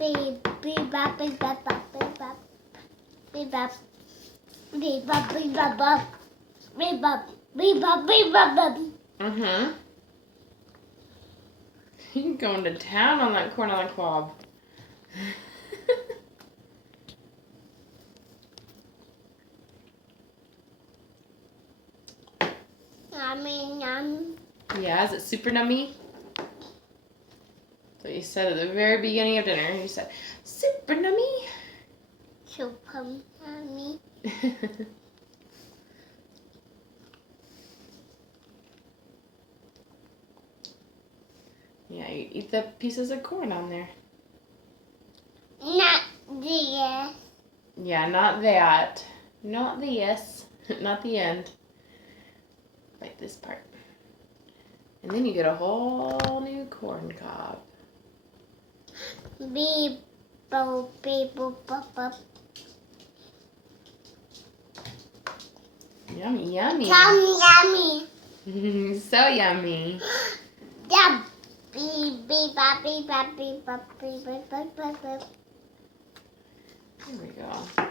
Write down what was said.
beep, beep, bop, beep, bop, bop, beep, bop, beep, bop, beep, bop, beep, bop, bop, beep, bop, beep, bop, beep, bop, bop. Uh-huh. You're going to town on that corn on the cob. Yummy, yum. Yeah, is it super nummy? So you said at the very beginning of dinner, you said, super nummy. Super yummy. Yeah, you eat the pieces of corn on there. Not this. Yeah, not that. Not this. Not the end. Like this part. And then you get a whole new corn cob. Beep, boop, beep, boop, bop, bop. Yummy, yummy. Yummy, yummy. So yummy. Yum. Beep, beep, bop, beep, bop, beep, bop, beep, bop, bop, bop, bop. Here we go.